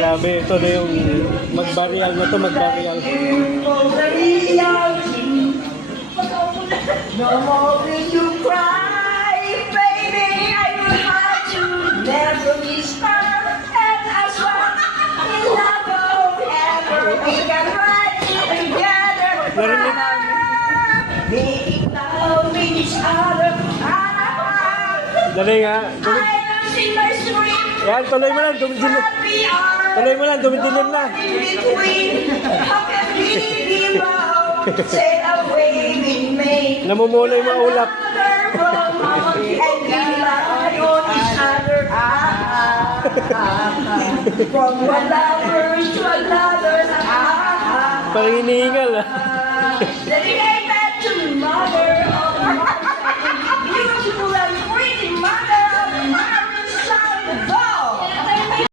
Grabe, ito na yung magbarial na to, magbarial. No more will you cry, baby. I will have to never be scarred. And I swear, in love forever, we can ride together. Making love with each other. Dali nga. Yan, tuloy mo lang, dumidilim. Tuloy mo lang, dumidilim na. Namumula yung mga ulap. Parang hinihingal ah.